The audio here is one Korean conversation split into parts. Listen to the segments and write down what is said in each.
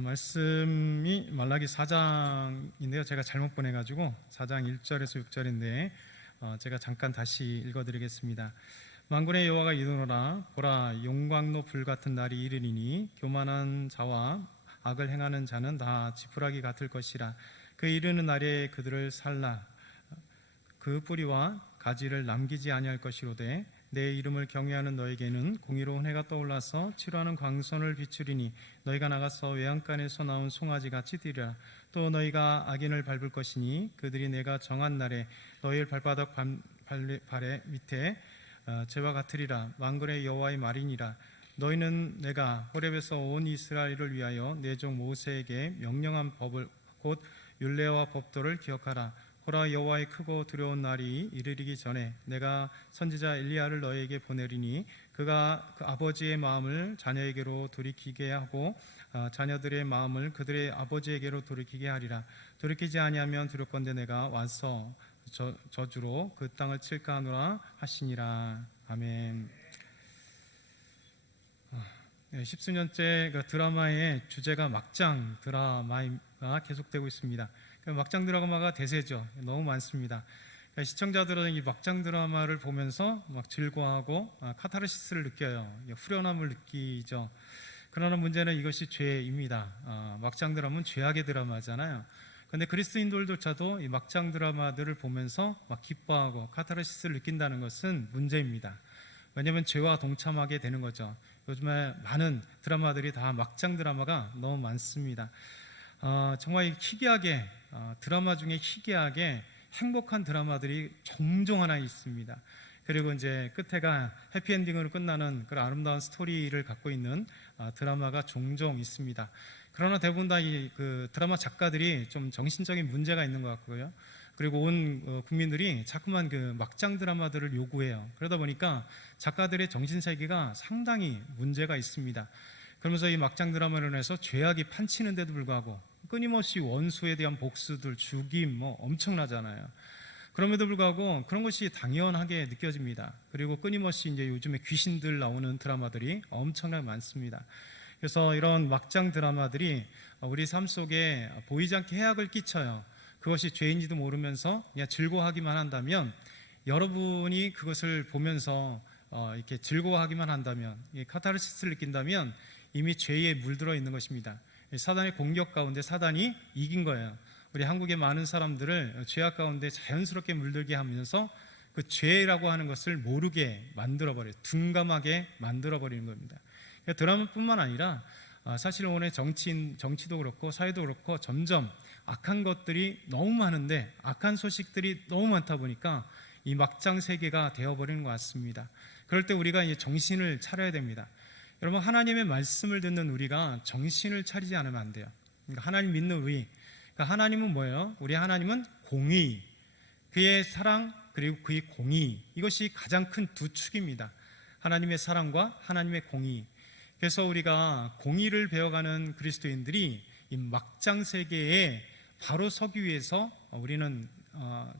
말씀이 말라기 4장인데요. 제가 잘못 보내가지고 4장 1절에서 6절인데 제가 잠깐 다시 읽어드리겠습니다. 만군의 여호와가 이르노라. 보라, 용광로 불같은 날이 이르리니 교만한 자와 악을 행하는 자는 다 지푸라기 같을 것이라. 그 이르는 날에 그들을 살라. 그 뿌리와 가지를 남기지 아니할 것이로되 내 이름을 경외하는 너에게는 공의로운 해가 떠올라서 치루하는 광선을 비추리니 너희가 나가서 외양간에서 나온 송아지같이 뛰리라. 또 너희가 악인을 밟을 것이니 그들이 내가 정한 날에 너희를 발바닥 발에 밑에 죄와 같으리라. 만군의 여호와의 말이니라. 너희는 내가 호렙에서 온 이스라엘을 위하여 내 종 모세에게 명령한 법을 곧 율례와 법도를 기억하라. 보라, 여호와의 크고 두려운 날이 이르기 전에 내가 선지자 엘리야를 너희에게 보내리니 그가 그 아버지의 마음을 자녀에게로 돌이키게 하고 자녀들의 마음을 그들의 아버지에게로 돌이키게 하리라. 돌이키지 아니하면 두렵건대 내가 와서 저주로 그 땅을 칠까 하노라 하시니라. 아멘. 10수년째 그 드라마의 주제가 막장 드라마가 계속되고 있습니다. 막장 드라마가 대세죠. 너무 많습니다. 시청자들은 이 막장 드라마를 보면서 막 즐거워하고 카타르시스를 느껴요. 후련함을 느끼죠. 그러나 문제는 이것이 죄입니다. 막장 드라마는 죄악의 드라마잖아요. 그런데 그리스도인들조차도 이 막장 드라마들을 보면서 막 기뻐하고 카타르시스를 느낀다는 것은 문제입니다. 왜냐하면 죄와 동참하게 되는 거죠. 요즘에 많은 드라마들이 다 막장 드라마가 너무 많습니다. 정말 희귀하게 드라마 중에 희귀하게 행복한 드라마들이 종종 하나 있습니다. 그리고 이제 끝에가 해피엔딩으로 끝나는 그런 아름다운 스토리를 갖고 있는 드라마가 종종 있습니다. 그러나 대부분 다 이 그 드라마 작가들이 좀 정신적인 문제가 있는 것 같고요. 그리고 온 국민들이 자꾸만 그 막장 드라마들을 요구해요. 그러다 보니까 작가들의 정신세계가 상당히 문제가 있습니다. 그러면서 이 막장 드라마로 인해서 죄악이 판치는데도 불구하고 끊임없이 원수에 대한 복수들, 죽임 엄청나잖아요. 그럼에도 불구하고 그런 것이 당연하게 느껴집니다. 그리고 끊임없이 이제 요즘에 귀신들 나오는 드라마들이 엄청나게 많습니다. 그래서 이런 막장 드라마들이 우리 삶 속에 보이지 않게 해악을 끼쳐요. 그것이 죄인지도 모르면서 그냥 즐거워하기만 한다면, 여러분이 그것을 보면서 이렇게 즐거워하기만 한다면, 카타르시스를 느낀다면 이미 죄에 물들어 있는 것입니다. 사단의 공격 가운데 사단이 이긴 거예요. 우리 한국의 많은 사람들을 죄악 가운데 자연스럽게 물들게 하면서 그 죄라고 하는 것을 모르게 만들어버려요. 둔감하게 만들어버리는 겁니다. 드라마뿐만 아니라 사실 오늘 정치도 그렇고 사회도 그렇고 점점 악한 것들이 너무 많은데, 악한 소식들이 너무 많다 보니까 이 막장 세계가 되어버리는 것 같습니다. 그럴 때 우리가 이제 정신을 차려야 됩니다. 여러분, 하나님의 말씀을 듣는 우리가 정신을 차리지 않으면 안 돼요. 그러니까 하나님 믿는 우리, 그러니까 하나님은 뭐예요? 우리 하나님은 공의, 그의 사랑 그리고 그의 공의, 이것이 가장 큰 두 축입니다. 하나님의 사랑과 하나님의 공의. 그래서 우리가 공의를 배워가는 그리스도인들이 이 막장 세계에 바로 서기 위해서 우리는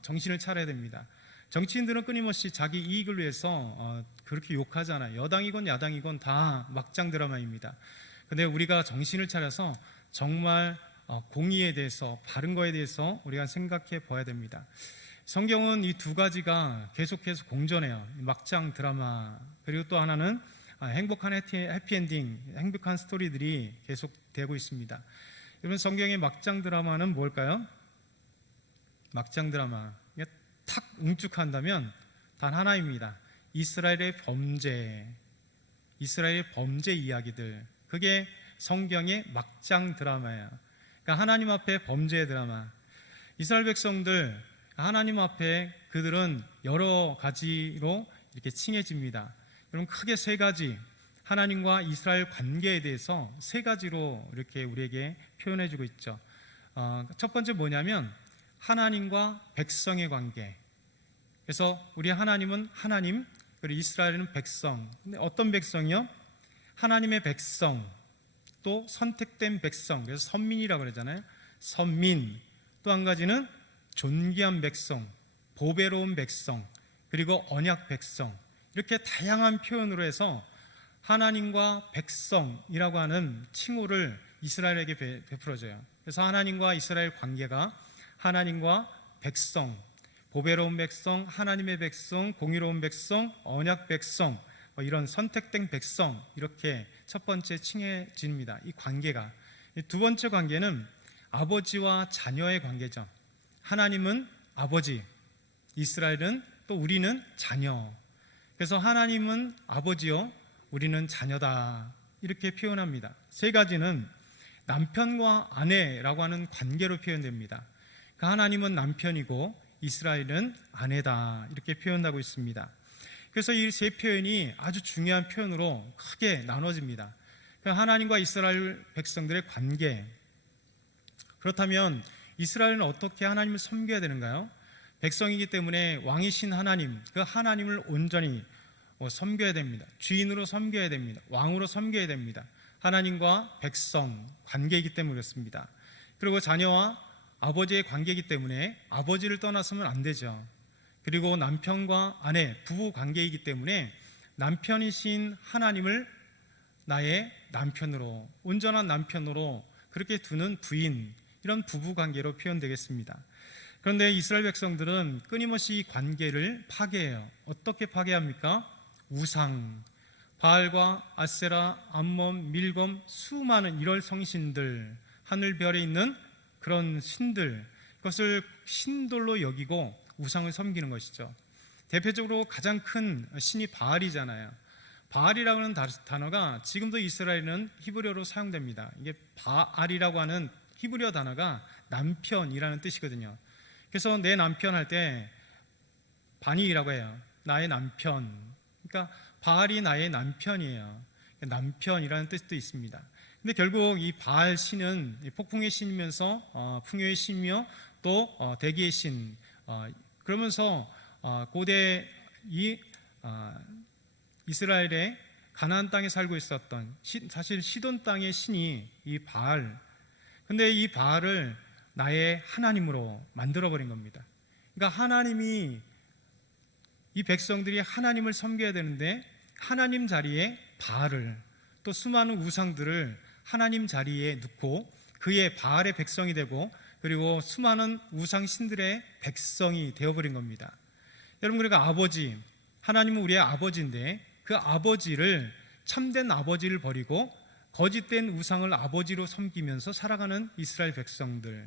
정신을 차려야 됩니다. 정치인들은 끊임없이 자기 이익을 위해서 그렇게 욕하잖아요. 여당이건 야당이건 다 막장 드라마입니다. 그런데 우리가 정신을 차려서 정말 공의에 대해서, 바른 거에 대해서 우리가 생각해 봐야 됩니다. 성경은 이 두 가지가 계속해서 공존해요. 막장 드라마, 그리고 또 하나는 행복한 해피엔딩, 행복한 스토리들이 계속되고 있습니다. 여러분, 성경의 막장 드라마는 뭘까요? 막장 드라마 탁 응축한다면 단 하나입니다. 이스라엘의 범죄 이야기들, 그게 성경의 막장 드라마예요. 그러니까 하나님 앞에 범죄의 드라마. 이스라엘 백성들, 하나님 앞에 그들은 여러 가지로 이렇게 칭해집니다. 여러분, 크게 세 가지, 하나님과 이스라엘 관계에 대해서 세 가지로 이렇게 우리에게 표현해주고 있죠. 첫 번째 뭐냐면 하나님과 백성의 관계. 그래서 우리 하나님은 하나님, 그리고 이스라엘은 백성. 근데 어떤 백성이요? 하나님의 백성, 또 선택된 백성, 그래서 선민이라고 그러잖아요. 선민. 또 한 가지는 존귀한 백성, 보배로운 백성, 그리고 언약 백성. 이렇게 다양한 표현으로 해서 하나님과 백성이라고 하는 칭호를 이스라엘에게 베풀어져요. 그래서 하나님과 이스라엘 관계가 하나님과 백성, 보배로운 백성, 하나님의 백성, 공의로운 백성, 언약 백성, 이런 선택된 백성, 이렇게 첫 번째 칭해집니다. 이 관계가. 두 번째 관계는 아버지와 자녀의 관계죠. 하나님은 아버지, 이스라엘은 또 우리는 자녀. 그래서 하나님은 아버지요, 우리는 자녀다, 이렇게 표현합니다. 세 가지는 남편과 아내라고 하는 관계로 표현됩니다. 하나님은 남편이고 이스라엘은 아내다, 이렇게 표현하고 있습니다. 그래서 이 세 표현이 아주 중요한 표현으로 크게 나눠집니다. 하나님과 이스라엘 백성들의 관계. 그렇다면 이스라엘은 어떻게 하나님을 섬겨야 되는가요? 백성이기 때문에 왕이신 하나님, 그 하나님을 온전히 섬겨야 됩니다. 주인으로 섬겨야 됩니다. 왕으로 섬겨야 됩니다. 하나님과 백성 관계이기 때문에 그렇습니다. 그리고 자녀와 아버지의 관계이기 때문에 아버지를 떠나서는 안 되죠. 그리고 남편과 아내, 부부 관계이기 때문에 남편이신 하나님을 나의 남편으로, 온전한 남편으로 그렇게 두는 부인, 이런 부부 관계로 표현되겠습니다. 그런데 이스라엘 백성들은 끊임없이 이 관계를 파괴해요. 어떻게 파괴합니까? 우상, 바알과 아세라, 암몬, 밀검, 수많은 이럴 성신들, 하늘별에 있는 그런 신들, 그것을 신들로 여기고 우상을 섬기는 것이죠. 대표적으로 가장 큰 신이 바알이잖아요. 바알이라고 하는 단어가 지금도 이스라엘은 히브리어로 사용됩니다. 이게 바알이라고 하는 히브리어 단어가 남편이라는 뜻이거든요. 그래서 내 남편 할 때 바니라고 해요. 나의 남편. 그러니까 바알이 나의 남편이에요. 남편이라는 뜻도 있습니다. 근데 결국 이 바알 신은 폭풍의 신이면서 풍요의 신이며 또 대기의 신. 그러면서 고대 이 이스라엘의 가나안 땅에 살고 있었던 사실 시돈 땅의 신이 이 바알. 근데 이 바알을 나의 하나님으로 만들어버린 겁니다. 그러니까 하나님이, 이 백성들이 하나님을 섬겨야 되는데 하나님 자리에 바알을, 또 수많은 우상들을 하나님 자리에 놓고 그의 바알의 백성이 되고, 그리고 수많은 우상 신들의 백성이 되어버린 겁니다. 여러분, 그러니까 아버지, 하나님은 우리의 아버지인데 그 아버지를, 참된 아버지를 버리고 거짓된 우상을 아버지로 섬기면서 살아가는 이스라엘 백성들.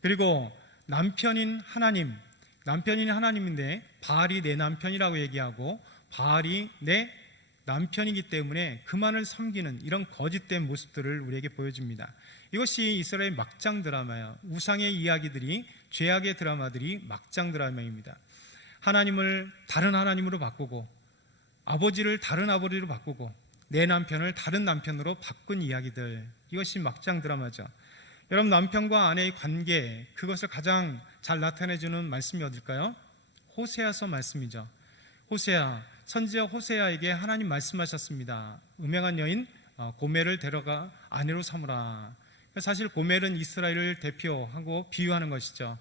그리고 남편인 하나님인데 바알이 내 남편이라고 얘기하고 바알이 내 남편이기 때문에 그만을 섬기는 이런 거짓된 모습들을 우리에게 보여줍니다. 이것이 이스라엘 막장 드라마예요. 우상의 이야기들이, 죄악의 드라마들이 막장 드라마입니다. 하나님을 다른 하나님으로 바꾸고 아버지를 다른 아버지로 바꾸고 내 남편을 다른 남편으로 바꾼 이야기들, 이것이 막장 드라마죠. 여러분, 남편과 아내의 관계, 그것을 가장 잘 나타내주는 말씀이 어딜까요? 호세아서 말씀이죠. 호세아, 선지자 호세아에게 하나님 말씀하셨습니다. 음행한 여인 고멜을 데려가 아내로 삼으라. 사실 고멜은 이스라엘을 대표하고 비유하는 것이죠.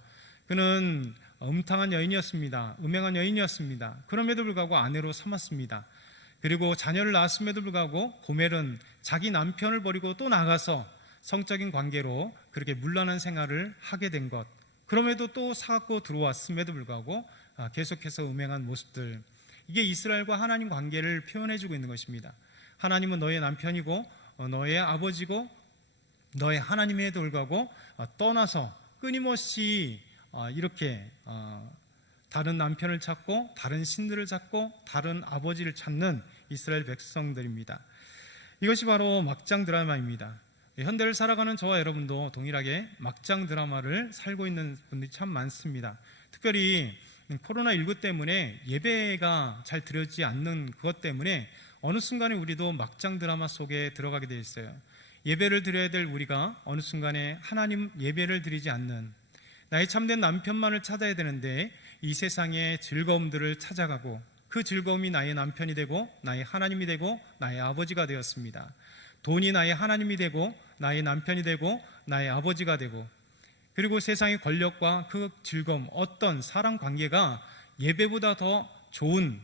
그는 음탕한 여인이었습니다. 음행한 여인이었습니다. 그럼에도 불구하고 아내로 삼았습니다. 그리고 자녀를 낳았음에도 불구하고 고멜은 자기 남편을 버리고 또 나가서 성적인 관계로 그렇게 문란한 생활을 하게 된 것, 그럼에도 또 사갖고 들어왔음에도 불구하고 계속해서 음행한 모습들, 이게 이스라엘과 하나님 관계를 표현해주고 있는 것입니다. 하나님은 너의 남편이고 너의 아버지고 너의 하나님에도 불구하고 떠나서 끊임없이 이렇게 다른 남편을 찾고 다른 신들을 찾고 다른 아버지를 찾는 이스라엘 백성들입니다. 이것이 바로 막장 드라마입니다. 현대를 살아가는 저와 여러분도 동일하게 막장 드라마를 살고 있는 분들이 참 많습니다. 특별히 코로나19 때문에 예배가 잘 드려지지 않는 그것 때문에 어느 순간에 우리도 막장 드라마 속에 들어가게 되어 있어요. 예배를 드려야 될 우리가 어느 순간에 하나님 예배를 드리지 않는, 나의 참된 남편만을 찾아야 되는데 이 세상의 즐거움들을 찾아가고 그 즐거움이 나의 남편이 되고 나의 하나님이 되고 나의 아버지가 되었습니다. 돈이 나의 하나님이 되고 나의 남편이 되고 나의 아버지가 되고, 그리고 세상의 권력과 그 즐거움, 어떤 사랑 관계가 예배보다 더 좋은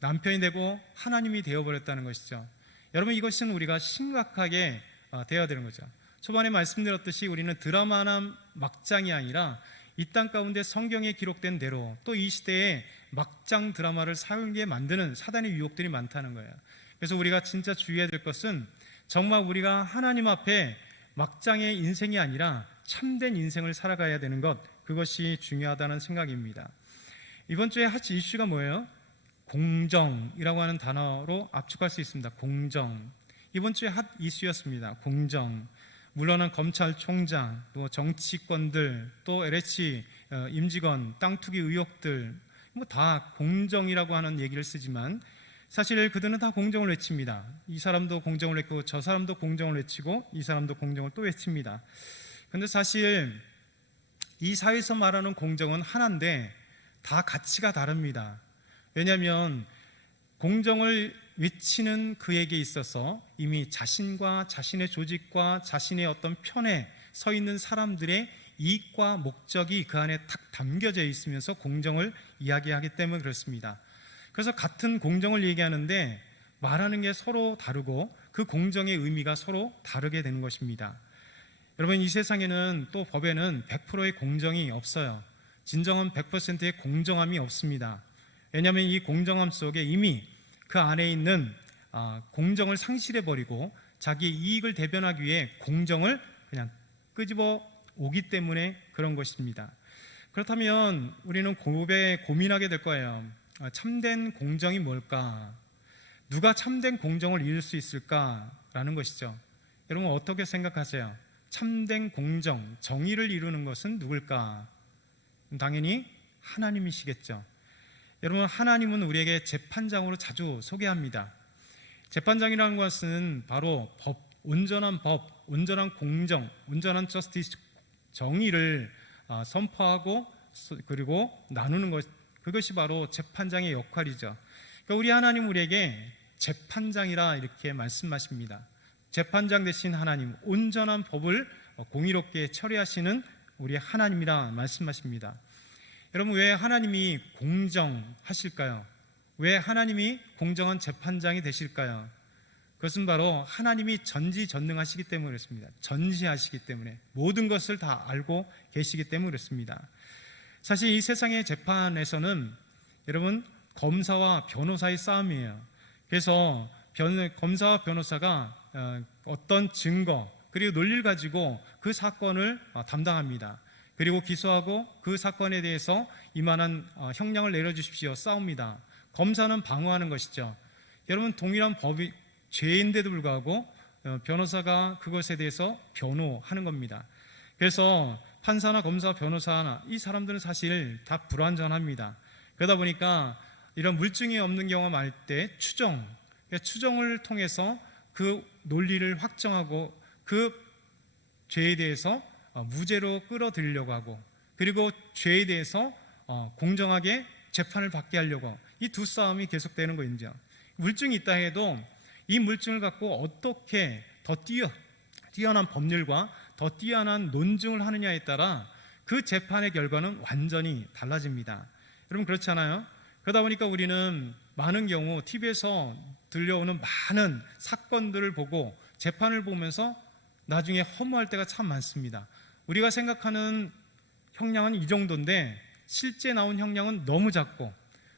남편이 되고 하나님이 되어버렸다는 것이죠. 여러분, 이것은 우리가 심각하게 되어야 되는 거죠. 초반에 말씀드렸듯이 우리는 드라마나 막장이 아니라 이 땅 가운데 성경에 기록된 대로 또 이 시대에 막장 드라마를 살게 만드는 사단의 유혹들이 많다는 거예요. 그래서 우리가 진짜 주의해야 될 것은 정말 우리가 하나님 앞에 막장의 인생이 아니라 참된 인생을 살아가야 되는 것, 그것이 중요하다는 생각입니다. 이번 주에 핫 이슈가 뭐예요? 공정이라고 하는 단어로 압축할 수 있습니다. 공정. 이번 주에 핫 이슈였습니다. 공정. 물론은 검찰총장, 또 정치권들, 또 LH 임직원, 땅 투기 의혹들, 뭐 다 공정이라고 하는 얘기를 쓰지만 사실 그들은 다 공정을 외칩니다. 이 사람도 공정을 외치고 저 사람도 공정을 외치고 이 사람도 공정을 또 외칩니다. 그런데 사실 이 사회에서 말하는 공정은 하나인데 다 가치가 다릅니다. 왜냐하면 공정을 외치는 그에게 있어서 이미 자신과 자신의 조직과 자신의 어떤 편에 서 있는 사람들의 이익과 목적이 그 안에 탁 담겨져 있으면서 공정을 이야기하기 때문에 그렇습니다. 그래서 같은 공정을 얘기하는데 말하는 게 서로 다르고 그 공정의 의미가 서로 다르게 되는 것입니다. 여러분, 이 세상에는 또 법에는 100%의 공정이 없어요. 진정한 100%의 공정함이 없습니다. 왜냐하면 이 공정함 속에 이미 그 안에 있는 공정을 상실해버리고 자기의 이익을 대변하기 위해 공정을 그냥 끄집어 오기 때문에 그런 것입니다. 그렇다면 우리는 고민하게 될 거예요. 참된 공정이 뭘까? 누가 참된 공정을 이룰 수 있을까라는 것이죠. 여러분, 어떻게 생각하세요? 참된 공정, 정의를 이루는 것은 누굴까? 당연히 하나님이시겠죠. 여러분, 하나님은 우리에게 재판장으로 자주 소개합니다. 재판장이라는 것은 바로 온전한 공정, 온전한 저스티스, 정의를 선포하고 그리고 나누는 것, 그것이 바로 재판장의 역할이죠. 그러니까 우리 하나님 우리에게 재판장이라 이렇게 말씀하십니다. 재판장 되신 하나님, 온전한 법을 공의롭게 처리하시는 우리 하나님이라 말씀하십니다. 여러분, 왜 하나님이 공정하실까요? 왜 하나님이 공정한 재판장이 되실까요? 그것은 바로 하나님이 전지전능하시기 때문에 그렇습니다. 전지하시기 때문에 모든 것을 다 알고 계시기 때문에 그렇습니다. 사실 이 세상의 재판에서는 여러분, 검사와 변호사의 싸움이에요. 그래서 검사와 변호사가 어떤 증거 그리고 논리를 가지고 그 사건을 담당합니다. 그리고 기소하고 그 사건에 대해서 이만한 형량을 내려주십시오 싸웁니다. 검사는 방어하는 것이죠. 여러분, 동일한 법이 죄인데도 불구하고 변호사가 그것에 대해서 변호하는 겁니다. 그래서 판사나 검사, 변호사나 이 사람들은 사실 다 불완전합니다. 그러다 보니까 이런 물증이 없는 경우가 많을 때 추정을 통해서 그 논리를 확정하고 그 죄에 대해서 무죄로 끌어들이려고 하고, 그리고 죄에 대해서 공정하게 재판을 받게 하려고 하고, 이 두 싸움이 계속되는 거죠. 물증이 있다 해도 이 물증을 갖고 어떻게 더 뛰어난 법률과 더 뛰어난 논증을 하느냐에 따라 그 재판의 결과는 완전히 달라집니다. 여러분, 그렇지 않아요? 그러다 보니까 우리는 많은 경우 TV에서 들려오는 많은 사건들을 보고 재판을 보면서 나중에 허무할 때가 참 많습니다. 우리가 생각하는 형량은 이 정도인데 실제 나온 형량은 너무 작고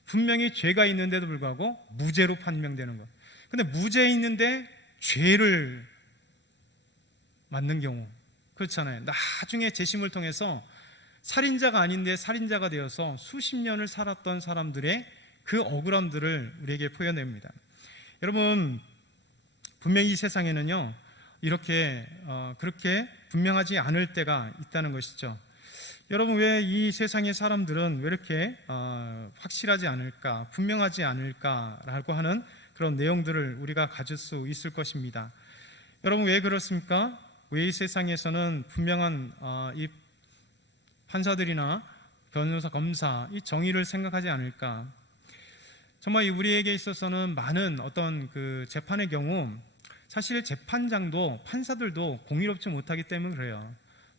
분명히 죄가 있는데도 불구하고 무죄로 판명되는 것. 근데 무죄 있는데 죄를 맞는 경우, 그렇잖아요. 나중에 재심을 통해서 살인자가 아닌데 살인자가 되어서 수십 년을 살았던 사람들의 그 억울함들을 우리에게 표현합니다. 여러분, 분명히 이 세상에는요 이렇게 그렇게 분명하지 않을 때가 있다는 것이죠. 여러분, 왜 이 세상의 사람들은 왜 이렇게 확실하지 않을까, 분명하지 않을까라고 하는 그런 내용들을 우리가 가질 수 있을 것입니다. 여러분, 왜 그렇습니까? 왜 이 세상에서는 분명한 이 판사들이나 변호사, 검사, 이 정의를 생각하지 않을까? 정말 우리에게 있어서는 많은 어떤 그 재판의 경우 사실 재판장도 판사들도 공의롭지 못하기 때문에 그래요.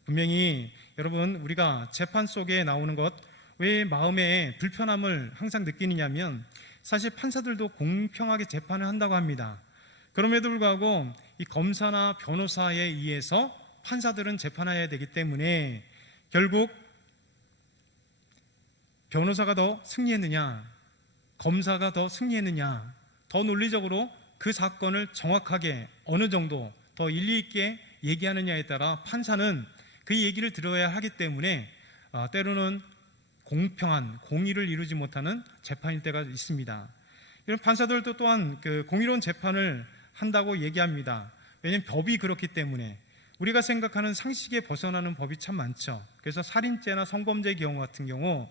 분명히 여러분, 우리가 재판 속에 나오는 것, 왜 마음에 불편함을 항상 느끼느냐면 사실 판사들도 공평하게 재판을 한다고 합니다. 그럼에도 불구하고 이 검사나 변호사에 의해서 판사들은 재판해야 되기 때문에 결국 변호사가 더 승리했느냐, 검사가 더 승리했느냐, 더 논리적으로 그 사건을 정확하게 어느 정도 더 일리 있게 얘기하느냐에 따라 판사는 그 얘기를 들어야 하기 때문에 때로는 공평한 공의를 이루지 못하는 재판일 때가 있습니다. 이런 판사들도 또한 그 공의로운 재판을 한다고 얘기합니다. 왜냐하면 법이 그렇기 때문에. 우리가 생각하는 상식에 벗어나는 법이 참 많죠. 그래서 살인죄나 성범죄 경우 같은 경우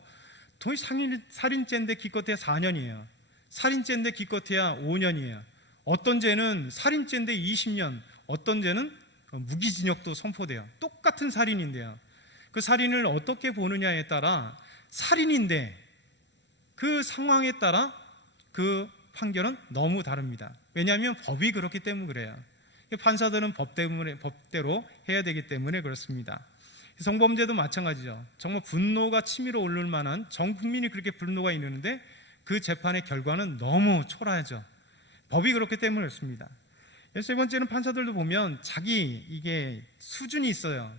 도대체 살인죄인데 기껏해야 4년이에요. 살인죄인데 기껏해야 5년이에요. 어떤 죄는 살인죄인데 20년, 어떤 죄는 무기징역도 선포돼요. 똑같은 살인인데요. 그 살인을 어떻게 보느냐에 따라 살인인데 그 상황에 따라 그 판결은 너무 다릅니다. 왜냐하면 법이 그렇기 때문에 그래요. 판사들은 법대로 해야 되기 때문에 그렇습니다. 성범죄도 마찬가지죠. 정말 분노가 치밀어 오를 만한 전 국민이 그렇게 분노가 있는데 그 재판의 결과는 너무 초라하죠. 법이 그렇기 때문에 그렇습니다. 세 번째는 판사들도 보면 자기 이게 수준이 있어요.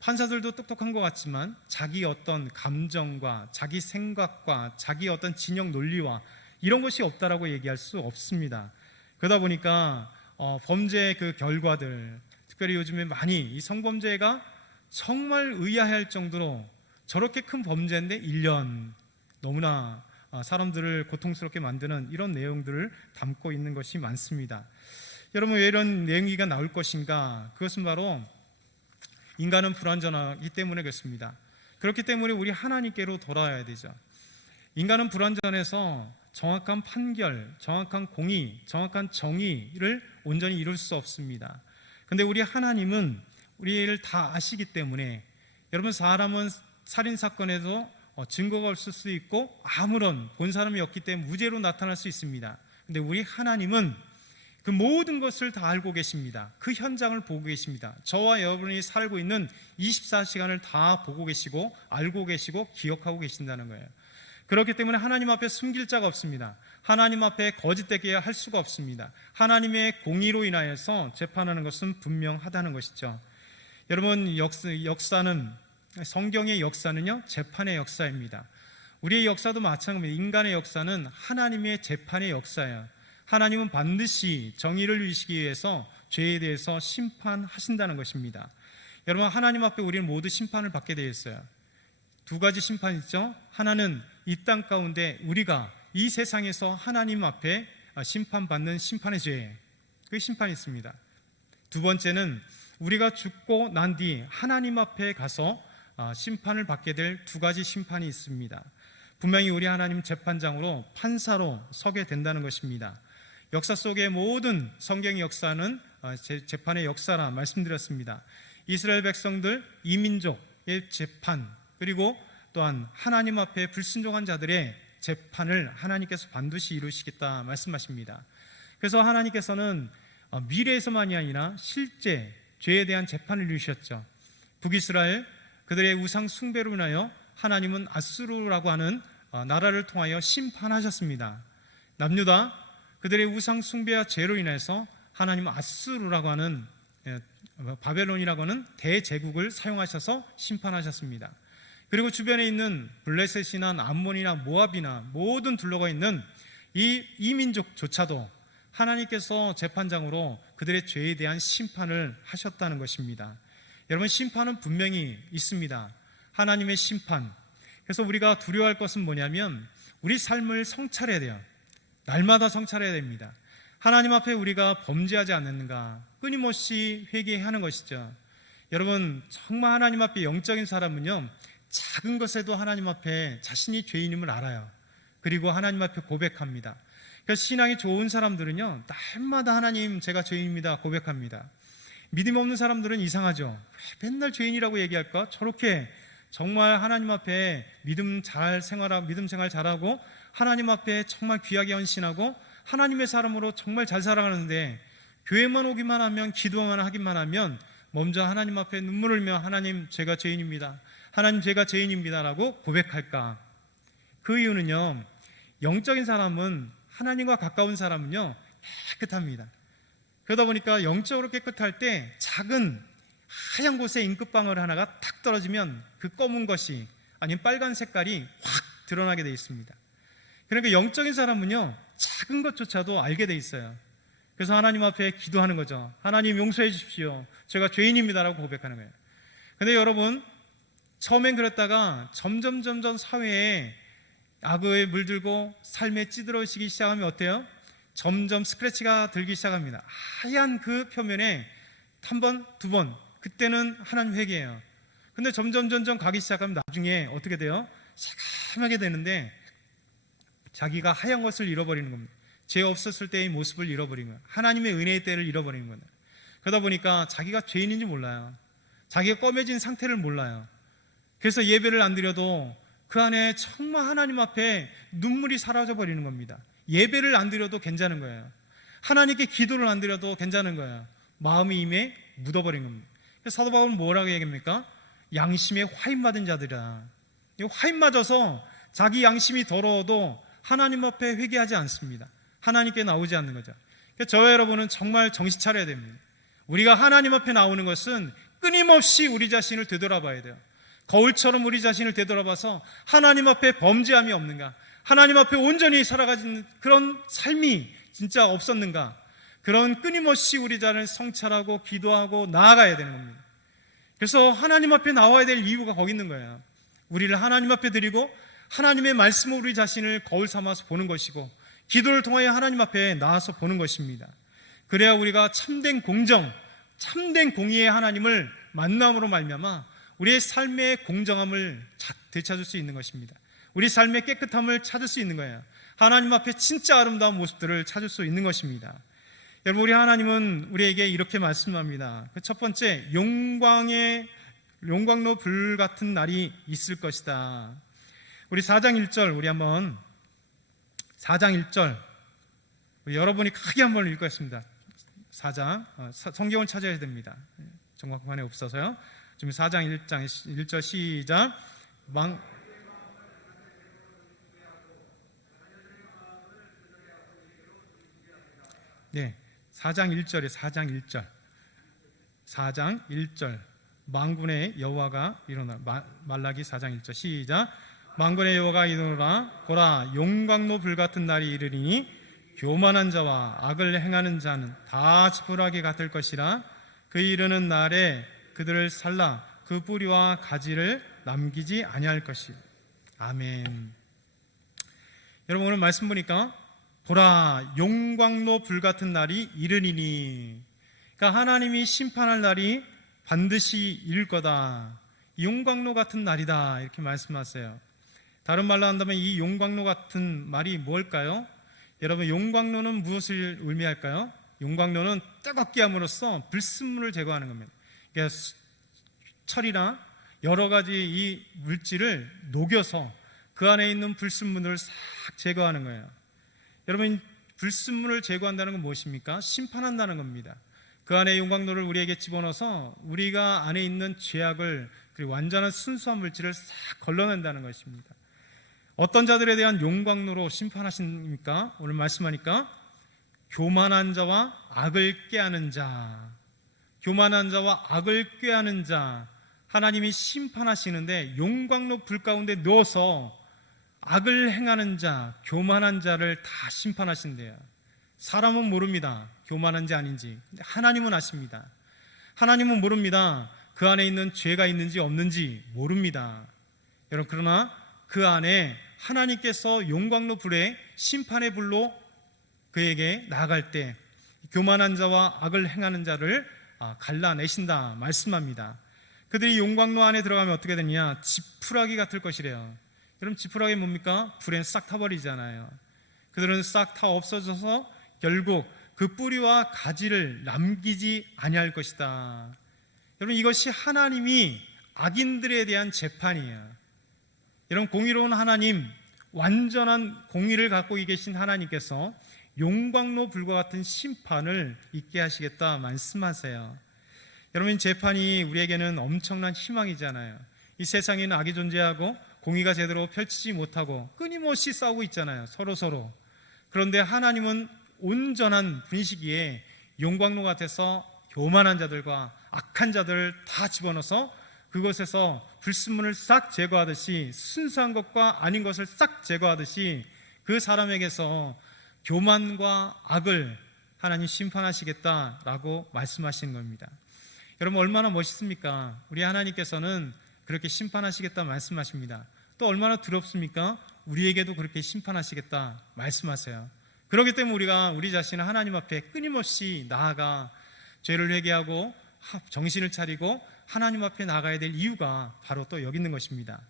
판사들도 똑똑한 것 같지만 자기 어떤 감정과 자기 생각과 자기 어떤 진영 논리와 이런 것이 없다라고 얘기할 수 없습니다. 그러다 보니까 범죄의 그 결과들, 특별히 요즘에 많이 이 성범죄가 정말 의아해할 정도로 저렇게 큰 범죄인데 1년, 너무나 사람들을 고통스럽게 만드는 이런 내용들을 담고 있는 것이 많습니다. 여러분, 왜 이런 내용이 나올 것인가? 그것은 바로 인간은 불완전하기 때문에 그렇습니다. 그렇기 때문에 우리 하나님께로 돌아와야 되죠. 인간은 불완전해서 정확한 판결, 정확한 공의, 정확한 정의를 온전히 이룰 수 없습니다. 그런데 우리 하나님은 우리를 다 아시기 때문에, 여러분, 사람은 살인사건에도 증거가 없을 수 있고 아무런 본 사람이 없기 때문에 무죄로 나타날 수 있습니다. 그런데 우리 하나님은 그 모든 것을 다 알고 계십니다. 그 현장을 보고 계십니다. 저와 여러분이 살고 있는 24시간을 다 보고 계시고 알고 계시고 기억하고 계신다는 거예요. 그렇기 때문에 하나님 앞에 숨길 자가 없습니다. 하나님 앞에 거짓되게 할 수가 없습니다. 하나님의 공의로 인하여서 재판하는 것은 분명하다는 것이죠. 여러분, 역사는, 성경의 역사는요, 재판의 역사입니다. 우리의 역사도 마찬가지입니다. 인간의 역사는 하나님의 재판의 역사예요. 하나님은 반드시 정의를 이루시기 위해서 죄에 대해서 심판하신다는 것입니다. 여러분, 하나님 앞에 우리는 모두 심판을 받게 되어 있어요. 두 가지 심판이 있죠. 하나는 이 땅 가운데 우리가 이 세상에서 하나님 앞에 심판받는 심판의 죄, 그 심판이 있습니다. 두 번째는 우리가 죽고 난 뒤 하나님 앞에 가서 심판을 받게 될 두 가지 심판이 있습니다. 분명히 우리 하나님 재판장으로 판사로 서게 된다는 것입니다. 역사 속의 모든 성경의 역사는 재판의 역사라 말씀드렸습니다. 이스라엘 백성들, 이민족의 재판, 그리고 또한 하나님 앞에 불순종한 자들의 재판을 하나님께서 반드시 이루시겠다 말씀하십니다. 그래서 하나님께서는 미래에서만이 아니라 실제 죄에 대한 재판을 이루셨죠. 북이스라엘, 그들의 우상 숭배로 인하여 하나님은 아수르라고 하는 나라를 통하여 심판하셨습니다. 남유다, 그들의 우상 숭배와 죄로 인해서 하나님은 아수르라고 하는, 바벨론이라고 하는 대제국을 사용하셔서 심판하셨습니다. 그리고 주변에 있는 블레셋이나 암몬이나 모압이나 모든 둘러가 있는 이 민족조차도 하나님께서 재판장으로 그들의 죄에 대한 심판을 하셨다는 것입니다. 여러분, 심판은 분명히 있습니다. 하나님의 심판. 그래서 우리가 두려워할 것은 뭐냐면 우리 삶을 성찰해야 돼요. 날마다 성찰해야 됩니다. 하나님 앞에 우리가 범죄하지 않는가 끊임없이 회개하는 것이죠. 여러분, 정말 하나님 앞에 영적인 사람은요, 작은 것에도 하나님 앞에 자신이 죄인임을 알아요. 그리고 하나님 앞에 고백합니다. 그래서 신앙이 좋은 사람들은요, 날마다 하나님, 제가 죄인입니다 고백합니다. 믿음 없는 사람들은 이상하죠. 왜 맨날 죄인이라고 얘기할까? 저렇게 정말 하나님 앞에 믿음 생활 잘하고 하나님 앞에 정말 귀하게 헌신하고 하나님의 사람으로 정말 잘 살아가는데 교회만 오기만 하면, 기도만 하기만 하면 먼저 하나님 앞에 눈물을 흘리며 하나님, 제가 죄인입니다, 하나님, 제가 죄인입니다 라고 고백할까? 그 이유는요, 영적인 사람은, 하나님과 가까운 사람은요, 깨끗합니다. 그러다 보니까 영적으로 깨끗할 때 작은, 하얀 곳에 잉크방울 하나가 탁 떨어지면 그 검은 것이 아니면 빨간 색깔이 확 드러나게 돼 있습니다. 그러니까 영적인 사람은요, 작은 것조차도 알게 돼 있어요. 그래서 하나님 앞에 기도하는 거죠. 하나님 용서해 주십시오. 제가 죄인입니다라고 고백하는 거예요. 근데 여러분, 처음엔 그랬다가 점점 사회에 악에 물들고 삶에 찌들어지기 시작하면 어때요? 점점 스크래치가 들기 시작합니다. 하얀 그 표면에 한 번, 두 번, 그때는 하나님 회개해요. 근데 점점 가기 시작하면 나중에 어떻게 돼요? 새카맣게 되는데 자기가 하얀 것을 잃어버리는 겁니다. 죄 없었을 때의 모습을 잃어버리는 거예요. 하나님의 은혜의 때를 잃어버리는 거예요. 그러다 보니까 자기가 죄인인지 몰라요. 자기가 검해진 상태를 몰라요. 그래서 예배를 안 드려도 그 안에 정말 하나님 앞에 눈물이 사라져 버리는 겁니다. 예배를 안 드려도 괜찮은 거예요. 하나님께 기도를 안 드려도 괜찮은 거예요. 마음이 임에 묻어버린 겁니다. 그래서 사도 바울은 뭐라고 얘기합니까? 양심에 화인맞은 자들이라. 화인맞아서 자기 양심이 더러워도 하나님 앞에 회개하지 않습니다. 하나님께 나오지 않는 거죠. 그래서 저와 여러분은 정말 정신 차려야 됩니다. 우리가 하나님 앞에 나오는 것은 끊임없이 우리 자신을 되돌아봐야 돼요. 거울처럼 우리 자신을 되돌아봐서 하나님 앞에 범죄함이 없는가, 하나님 앞에 온전히 살아가는 그런 삶이 진짜 없었는가, 그런 끊임없이 우리 자신을 성찰하고 기도하고 나아가야 되는 겁니다. 그래서 하나님 앞에 나와야 될 이유가 거기 있는 거예요. 우리를 하나님 앞에 드리고 하나님의 말씀으로 우리 자신을 거울 삼아서 보는 것이고, 기도를 통하여 하나님 앞에 나와서 보는 것입니다. 그래야 우리가 참된 공정, 참된 공의의 하나님을 만남으로 말미암아 우리의 삶의 공정함을 되찾을 수 있는 것입니다. 우리 삶의 깨끗함을 찾을 수 있는 거예요. 하나님 앞에 진짜 아름다운 모습들을 찾을 수 있는 것입니다. 여러분, 우리 하나님은 우리에게 이렇게 말씀합니다. 첫 번째, 용광로 불 같은 날이 있을 것이다. 우리 4장 1절, 우리 한번 4장 1절 우리 여러분이 크게 한번 읽겠습니다. 4장 성경을 찾아야 됩니다. 정확판에 없어서요. 지금 4장 1절 시작. 네, 4장 1절에 4장 1절 만군의 여호와가 일어나. 말라기 4장 1절 시작. 만군의 여호와가 이르노라. 보라, 용광로 불같은 날이 이르리니 교만한 자와 악을 행하는 자는 다 지푸라기 같을 것이라. 그 이르는 날에 그들을 살라 그 뿌리와 가지를 남기지 아니할 것이. 아멘. 여러분, 오늘 말씀 보니까 보라, 용광로 불같은 날이 이르니니, 그러니까 하나님이 심판할 날이 반드시 이를 거다. 용광로 같은 날이다, 이렇게 말씀하세요. 다른 말로 한다면 이 용광로 같은 말이 뭘까요? 여러분, 용광로는 무엇을 의미할까요? 용광로는 뜨겁게 함으로써 불순물을 제거하는 겁니다. 그러니까 철이나 여러 가지 이 물질을 녹여서 그 안에 있는 불순물을 싹 제거하는 거예요. 여러분, 불순물을 제거한다는 건 무엇입니까? 심판한다는 겁니다. 그 안에 용광로를 우리에게 집어넣어서 우리가 안에 있는 죄악을, 그리고 완전한 순수한 물질을 싹 걸러낸다는 것입니다. 어떤 자들에 대한 용광로로 심판하십니까? 오늘 말씀하니까 교만한 자와 악을 꾀하는 자, 교만한 자와 악을 꾀하는 자, 하나님이 심판하시는데 용광로 불 가운데 넣어서 악을 행하는 자, 교만한 자를 다 심판하신대요. 사람은 모릅니다, 교만한지 아닌지. 하나님은 아십니다. 하나님은 모릅니다. 그 안에 있는 죄가 있는지 없는지 모릅니다. 여러분, 그러나 그 안에 하나님께서 용광로 불에 심판의 불로 그에게 나아갈 때 교만한 자와 악을 행하는 자를 갈라내신다 말씀합니다. 그들이 용광로 안에 들어가면 어떻게 되느냐? 지푸라기 같을 것이래요. 여러분, 지푸라기 뭡니까? 불엔 싹 타버리잖아요. 그들은 싹 타 없어져서 결국 그 뿌리와 가지를 남기지 아니할 것이다. 여러분, 이것이 하나님이 악인들에 대한 재판이에요. 여러분, 공의로운 하나님, 완전한 공의를 갖고 계신 하나님께서 용광로 불과 같은 심판을 있게 하시겠다 말씀하세요. 여러분, 재판이 우리에게는 엄청난 희망이잖아요. 이 세상에는 악이 존재하고 공의가 제대로 펼치지 못하고 끊임없이 싸우고 있잖아요, 서로. 그런데 하나님은 온전한 분시기에 용광로 같아서 교만한 자들과 악한 자들을 다 집어넣어서 그곳에서 불순물을 싹 제거하듯이, 순수한 것과 아닌 것을 싹 제거하듯이 그 사람에게서 교만과 악을 하나님 심판하시겠다라고 말씀하시는 겁니다. 여러분, 얼마나 멋있습니까? 우리 하나님께서는 그렇게 심판하시겠다 말씀하십니다. 또 얼마나 두렵습니까? 우리에게도 그렇게 심판하시겠다 말씀하세요. 그렇기 때문에 우리가 우리 자신을 하나님 앞에 끊임없이 나아가 죄를 회개하고 정신을 차리고 하나님 앞에 나가야 될 이유가 바로 또 여기 있는 것입니다.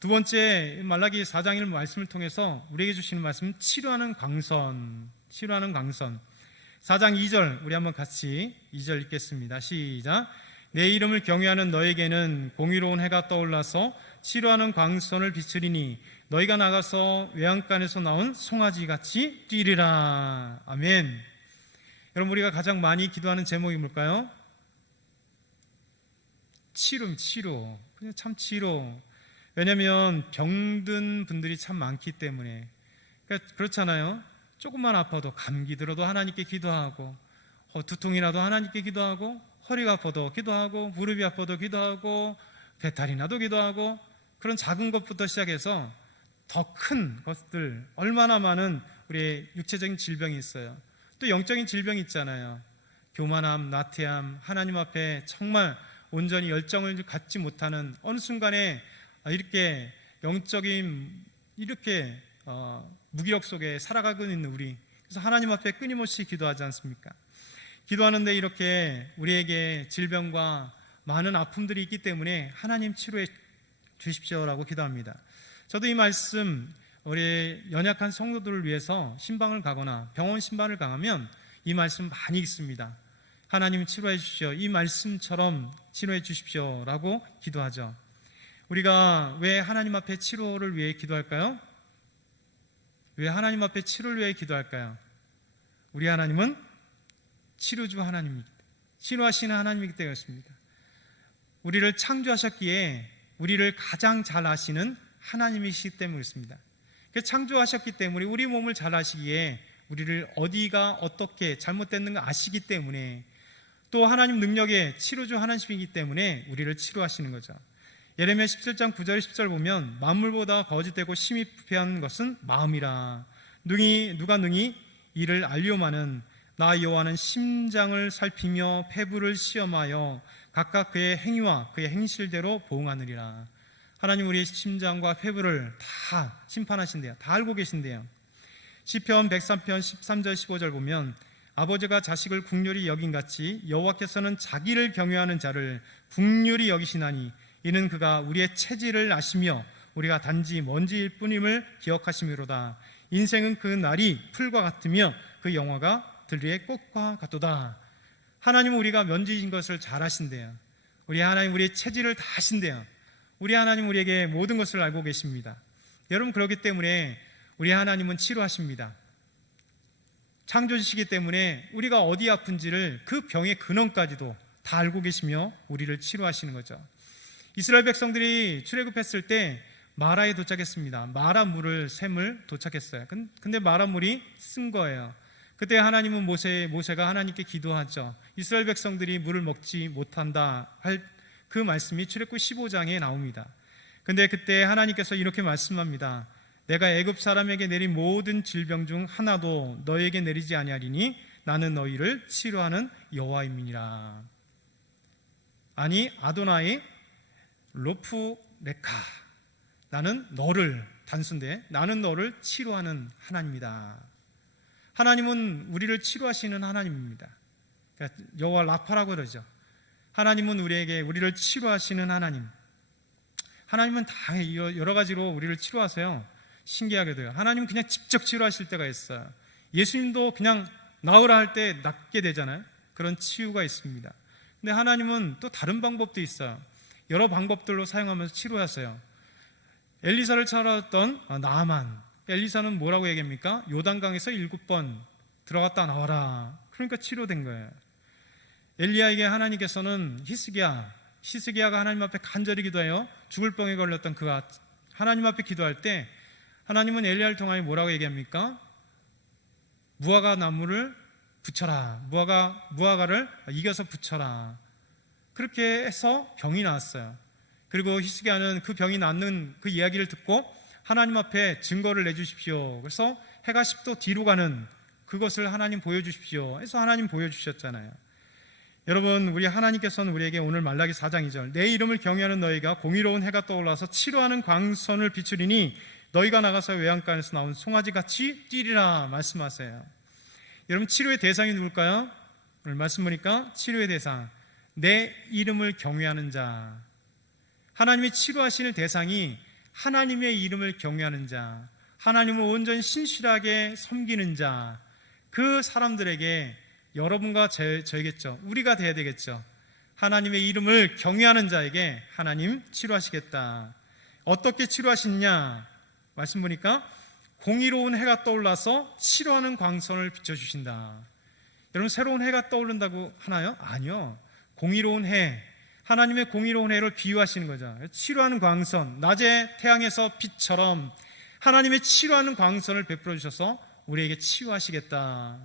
두 번째, 말라기 4장 1 말씀을 통해서 우리에게 주시는 말씀은 치료하는 강선. 4장 2절, 우리 한번 같이 2절 읽겠습니다. 시작. 내 이름을 경외하는 너에게는 공의로운 해가 떠올라서 치료하는 광선을 비추리니 너희가 나가서 외양간에서 나온 송아지같이 뛰리라. 아멘. 여러분, 우리가 가장 많이 기도하는 제목이 뭘까요? 치료. 그냥 참 치료. 왜냐하면 병든 분들이 참 많기 때문에. 그러니까 그렇잖아요. 조금만 아파도, 감기 들어도 하나님께 기도하고, 두통이라도 하나님께 기도하고, 허리가 아파도 기도하고, 무릎이 아파도 기도하고, 배탈이 나도 기도하고, 그런 작은 것부터 시작해서 더 큰 것들, 얼마나 많은 우리의 육체적인 질병이 있어요. 또 영적인 질병이 있잖아요. 교만함, 나태함, 하나님 앞에 정말 온전히 열정을 갖지 못하는, 어느 순간에 이렇게 영적인 이렇게 무기력 속에 살아가고 있는 우리, 그래서 하나님 앞에 끊임없이 기도하지 않습니까? 기도하는데 이렇게 우리에게 질병과 많은 아픔들이 있기 때문에 하나님 치료해 주십시오라고 기도합니다. 저도 이 말씀, 우리 연약한 성도들을 위해서 신방을 가거나 병원 신방을 가면 이 말씀 많이 읽습니다. 하나님 치료해 주십시오, 이 말씀처럼 치료해 주십시오라고 기도하죠. 우리가 왜 하나님 앞에 치료를 위해 기도할까요? 왜 하나님 앞에 치료를 위해 기도할까요? 우리 하나님은 치료주 하나님입니다. 치료하시는 하나님이기 때문입니다. 우리를 창조하셨기에 우리를 가장 잘 아시는 하나님이시기 때문에 그렇습니다. 창조하셨기 때문에 우리 몸을 잘 아시기에 우리를 어디가 어떻게 잘못됐는가 아시기 때문에, 또 하나님 능력의 치료주 하나님이기 때문에 우리를 치료하시는 거죠. 예레미야 17장 9절 10절 보면 만물보다 거짓되고 심히 부패한 것은 마음이라. 누가 능히 이를 알리오마는 나 여호와는 심장을 살피며 폐부를 시험하여 각각 그의 행위와 그의 행실대로 보응하느니라. 하나님 우리의 심장과 폐부를 다 심판하신대요. 다 알고 계신대요. 시편 103편 13절 15절 보면 아버지가 자식을 국률이 여긴같이 여호와께서는 자기를 경외하는 자를 국률이 여기시나니 이는 그가 우리의 체질을 아시며 우리가 단지 먼지일 뿐임을 기억하심이로다. 인생은 그 날이 풀과 같으며 그 영화가 들리의 꽃과 같도다. 하나님은 우리가 먼지인 것을 잘 아신대요. 우리 하나님 우리의 체질을 다 아신대요. 우리 하나님 우리에게 모든 것을 알고 계십니다. 여러분, 그렇기 때문에 우리 하나님은 치료하십니다. 창조주시기 때문에 우리가 어디 아픈지를, 그 병의 근원까지도 다 알고 계시며 우리를 치료하시는 거죠. 이스라엘 백성들이 출애굽했을 때 마라에 도착했습니다. 마라 물을 샘을 도착했어요. 근데 마라 물이 쓴 거예요. 그때 하나님은 모세가 하나님께 기도하죠. 이스라엘 백성들이 물을 먹지 못한다 할 그 말씀이 출애굽 15장에 나옵니다. 근데 그때 하나님께서 이렇게 말씀합니다. 내가 애굽 사람에게 내린 모든 질병 중 하나도 너에게 내리지 아니하리니 나는 너희를 치료하는 여호와임이니라. 아니 아도나이 로프레카, 나는 너를, 단순데 나는 너를 치료하는 하나님이다. 하나님은 우리를 치료하시는 하나님입니다. 그러니까 여호와 라파라고 그러죠. 하나님은 우리를 치료하시는 하나님. 하나님은 다 여러 가지로 우리를 치료하세요. 신기하게도요. 하나님은 그냥 직접 치료하실 때가 있어요. 예수님도 그냥 나으라 할 때 낫게 되잖아요. 그런 치유가 있습니다. 근데 하나님은 또 다른 방법도 있어요. 여러 방법들로 사용하면서 치료하세요. 엘리사를 찾아왔던 나아만, 엘리사는 뭐라고 얘기합니까? 요단강에서 7번 들어갔다 나와라. 그러니까 치료된 거예요. 엘리야에게 하나님께서는 히스기야가 하나님 앞에 간절히 기도해요. 죽을 병에 걸렸던 그가 하나님 앞에 기도할 때 하나님은 엘리야를 통하여 뭐라고 얘기합니까? 무화과 나무를 붙여라. 무화과를 이겨서 붙여라. 그렇게 해서 병이 나왔어요. 그리고 히스기야는 그 병이 낫는 그 이야기를 듣고 하나님 앞에 증거를 내주십시오. 그래서 해가 10도 뒤로 가는 그것을 하나님 보여주십시오. 해서 하나님 보여주셨잖아요. 여러분, 우리 하나님께서는 우리에게 오늘 말라기 4장 2절 내 이름을 경외하는 너희가 공의로운 해가 떠올라서 치료하는 광선을 비추리니 너희가 나가서 외양간에서 나온 송아지같이 뛰리라 말씀하세요. 여러분, 치료의 대상이 누굴까요? 오늘 말씀 보니까 치료의 대상, 내 이름을 경외하는 자. 하나님이 치료하시는 대상이 하나님의 이름을 경외하는 자, 하나님을 온전히 신실하게 섬기는 자, 그 사람들에게 여러분과 저희겠죠. 우리가 돼야 되겠죠. 하나님의 이름을 경외하는 자에게 하나님 치료하시겠다. 어떻게 치료하시느냐? 말씀 보니까 공의로운 해가 떠올라서 치료하는 광선을 비춰주신다. 여러분, 새로운 해가 떠오른다고 하나요? 아니요. 공의로운 해, 하나님의 공의로운 해를 비유하시는 거죠. 치료하는 광선, 낮에 태양에서 빛처럼 하나님의 치료하는 광선을 베풀어 주셔서 우리에게 치유하시겠다.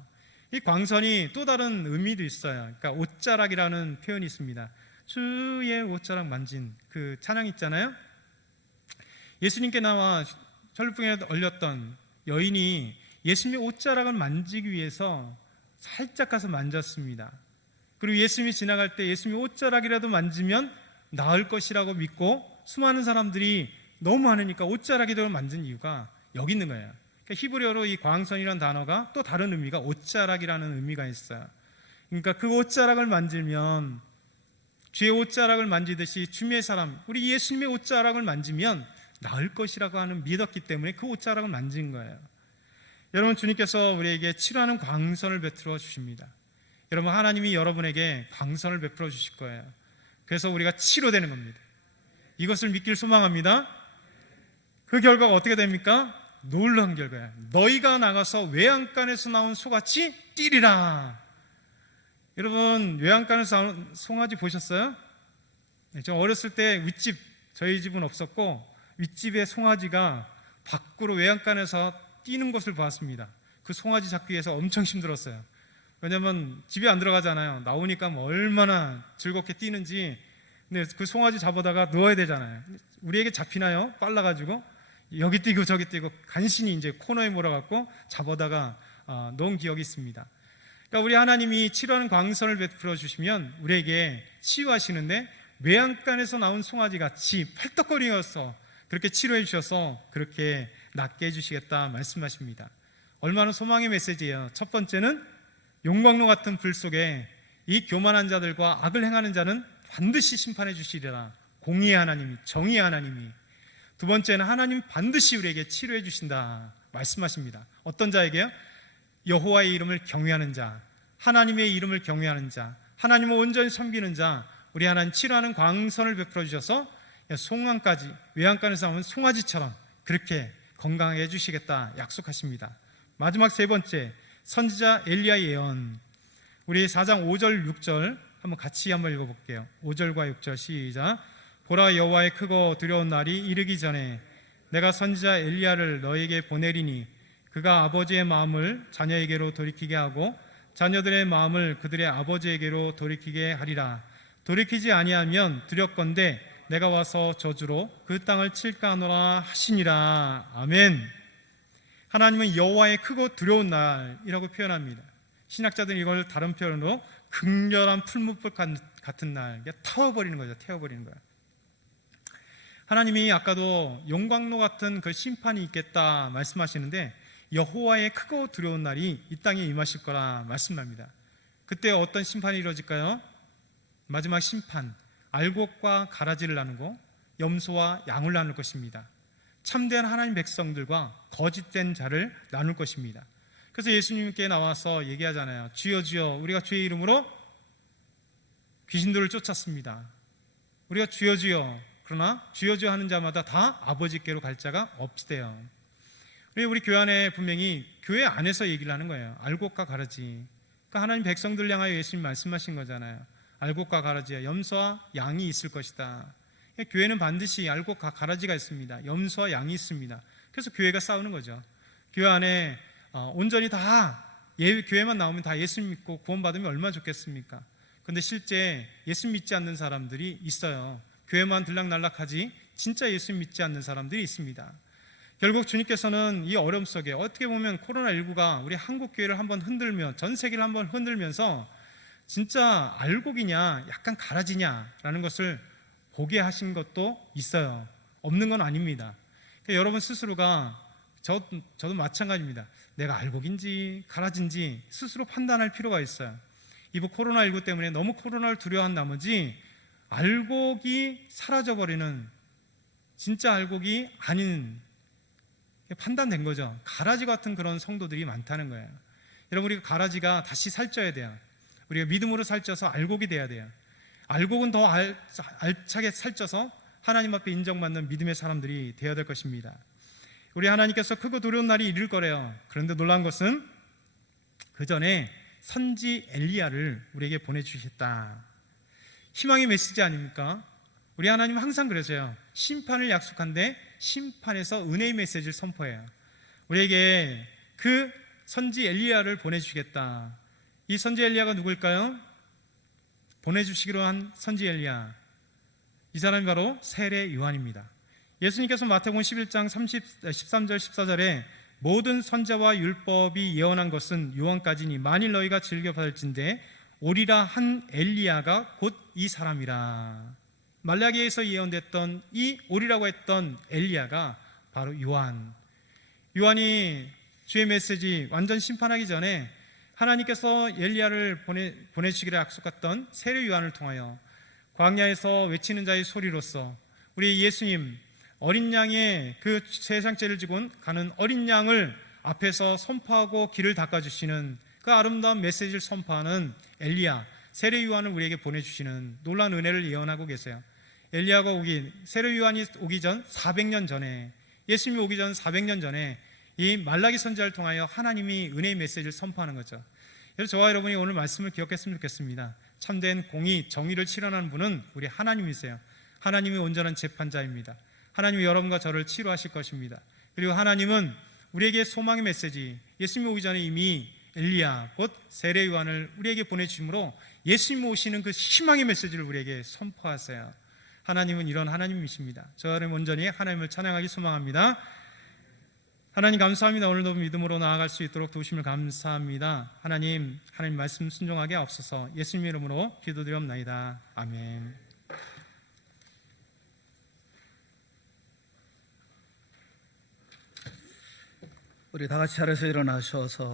이 광선이 또 다른 의미도 있어요. 그러니까 옷자락이라는 표현이 있습니다. 주의 옷자락 만진 그 찬양 있잖아요. 예수님께 나와 철부에 얼렸던 여인이 예수님의 옷자락을 만지기 위해서 살짝 가서 만졌습니다. 그리고 예수님이 지나갈 때 예수님의 옷자락이라도 만지면 나을 것이라고 믿고 수많은 사람들이 너무 많으니까 옷자락이라도 만진 이유가 여기 있는 거예요. 그러니까 히브리어로 이 광선이라는 단어가 또 다른 의미가 옷자락이라는 의미가 있어요. 그러니까 그 옷자락을 만지면 주의 옷자락을 만지듯이 주님의 사람, 우리 예수님의 옷자락을 만지면 나을 것이라고 하는 믿었기 때문에 그 옷자락을 만진 거예요. 여러분, 주님께서 우리에게 치료하는 광선을 베풀어 주십니다. 여러분, 하나님이 여러분에게 광선을 베풀어 주실 거예요. 그래서 우리가 치료되는 겁니다. 이것을 믿길 소망합니다. 그 결과가 어떻게 됩니까? 놀라운 결과야. 너희가 나가서 외양간에서 나온 소같이 뛰리라. 여러분, 외양간에서 나온 송아지 보셨어요? 네, 저 어렸을 때 윗집, 저희 집은 없었고 윗집의 송아지가 밖으로 외양간에서 뛰는 것을 보았습니다. 그 송아지 잡기 위해서 엄청 힘들었어요. 왜냐면 집에 안 들어가잖아요. 나오니까 뭐 얼마나 즐겁게 뛰는지. 근데 그 송아지 잡아다가 넣어야 되잖아요. 우리에게 잡히나요? 빨라가지고 여기 뛰고 저기 뛰고 간신히 이제 코너에 몰아갖고 잡아다가 넣은 기억이 있습니다. 그러니까 우리 하나님이 치료하는 광선을 베풀어 주시면 우리에게 치유하시는데 외양간에서 나온 송아지같이 팔떡거리어서 그렇게 치료해 주셔서 그렇게 낫게 해주시겠다 말씀하십니다. 얼마나 소망의 메시지예요. 첫 번째는 용광로 같은 불 속에 이 교만한 자들과 악을 행하는 자는 반드시 심판해 주시리라. 공의의 하나님이, 정의의 하나님이. 두 번째는 하나님 반드시 우리에게 치료해 주신다 말씀하십니다. 어떤 자에게요? 여호와의 이름을 경외하는 자, 하나님의 이름을 경외하는 자, 하나님을 온전히 섬기는 자, 우리 하나님 치료하는 광선을 베풀어 주셔서 송암까지, 외양간에서 나오는 송아지처럼 그렇게 건강하게 해주시겠다 약속하십니다. 마지막 세 번째, 선지자 엘리야의 예언. 우리 4장 5절 6절 한번 같이 한번 읽어볼게요. 5절과 6절 시작. 보라, 여호와의 크고 두려운 날이 이르기 전에 내가 선지자 엘리야를 너에게 보내리니 그가 아버지의 마음을 자녀에게로 돌이키게 하고 자녀들의 마음을 그들의 아버지에게로 돌이키게 하리라. 돌이키지 아니하면 두렵건대 내가 와서 저주로 그 땅을 칠까 하노라 하시니라. 아멘. 하나님은 여호와의 크고 두려운 날이라고 표현합니다. 신학자들은 이걸 다른 표현으로 극렬한 풀무불 같은 날, 태워버리는 거죠. 태워버리는 거예요. 하나님이 아까도 용광로 같은 그 심판이 있겠다 말씀하시는데 여호와의 크고 두려운 날이 이 땅에 임하실 거라 말씀합니다. 그때 어떤 심판이 이루어질까요? 마지막 심판, 알곡과 가라지를 나누고 염소와 양을 나눌 것입니다. 참된 하나님 백성들과 거짓된 자를 나눌 것입니다. 그래서 예수님께 나와서 얘기하잖아요. 주여 주여, 우리가 주의 이름으로 귀신들을 쫓았습니다. 우리가 주여 주여, 그러나 주여 주여 하는 자마다 다 아버지께로 갈 자가 없대요. 우리 교회 안에 분명히 교회 안에서 얘기를 하는 거예요. 알곡과 가라지. 그러니까 하나님 백성들 향하여 예수님 말씀하신 거잖아요. 알곡과 가라지와 염소와 양이 있을 것이다. 교회는 반드시 알곡과 가라지가 있습니다. 염소와 양이 있습니다. 그래서 교회가 싸우는 거죠. 교회 안에 온전히 다 교회만 나오면 다 예수 믿고 구원받으면 얼마나 좋겠습니까? 근데 실제 예수 믿지 않는 사람들이 있어요. 교회만 들락날락하지 진짜 예수 믿지 않는 사람들이 있습니다. 결국 주님께서는 이 어려움 속에 어떻게 보면 코로나19가 우리 한국 교회를 한번 흔들며 전 세계를 한번 흔들면서 진짜 알곡이냐 약간 가라지냐라는 것을 보게 하신 것도 있어요. 없는 건 아닙니다. 그러니까 여러분 스스로가 저도 마찬가지입니다. 내가 알곡인지 가라진지 스스로 판단할 필요가 있어요. 이번 코로나19 때문에 너무 코로나를 두려워한 나머지 알곡이 사라져버리는 진짜 알곡이 아닌 판단된 거죠. 가라지 같은 그런 성도들이 많다는 거예요. 여러분 우리가 가라지가 다시 살쪄야 돼요. 우리가 믿음으로 살쪄서 알곡이 돼야 돼요. 알곡은 더 알차게 살쪄서 하나님 앞에 인정받는 믿음의 사람들이 되어야 될 것입니다. 우리 하나님께서 크고 두려운 날이 이를 거래요. 그런데 놀라운 것은 그 전에 선지 엘리야를 우리에게 보내주셨다. 희망의 메시지 아닙니까? 우리 하나님 항상 그러세요. 심판을 약속한데 심판에서 은혜의 메시지를 선포해요. 우리에게 그 선지 엘리야를 보내주시겠다. 이 선지 엘리야가 누구일까요? 보내주시기로 한 선지 엘리야, 이 사람이 바로 세례 요한입니다. 예수님께서 마태복음 11장 13절 14절에 모든 선지자와 율법이 예언한 것은 요한까지니 만일 너희가 즐겨 받을진대 오리라 한 엘리야가 곧 이 사람이라. 말라기에서 예언됐던 이 오리라고 했던 엘리야가 바로 요한이 주의 메시지 완전 심판하기 전에 하나님께서 엘리야를 보내주시기를 약속했던 세례 요한을 통하여 광야에서 외치는 자의 소리로서 우리 예수님 어린 양의 그 세상 죄를 지고 가는 어린 양을 앞에서 선포하고 길을 닦아주시는 그 아름다운 메시지를 선포하는 엘리야 세례 요한을 우리에게 보내주시는 놀라운 은혜를 예언하고 계세요. 엘리야가 세례 요한이 오기 전 400년 전에, 예수님이 오기 전 400년 전에 이 말라기 선지자를 통하여 하나님이 은혜의 메시지를 선포하는 거죠. 그래서 저와 여러분이 오늘 말씀을 기억했으면 좋겠습니다. 참된 공의, 정의를 실현하는 분은 우리 하나님이세요. 하나님이 온전한 재판자입니다. 하나님이 여러분과 저를 치료하실 것입니다. 그리고 하나님은 우리에게 소망의 메시지, 예수님이 오기 전에 이미 엘리야 곧 세례 요한을 우리에게 보내주심으로 예수님 오시는 그 희망의 메시지를 우리에게 선포하세요. 하나님은 이런 하나님이십니다. 저는 온전히 하나님을 찬양하기 소망합니다. 하나님 감사합니다. 오늘도 믿음으로 나아갈 수 있도록 도우심을 감사합니다. 하나님 말씀 순종하게 하옵소서. 예수님 이름으로 기도드리옵나이다. 아멘. 우리 다 같이 자리에서 일어나셔서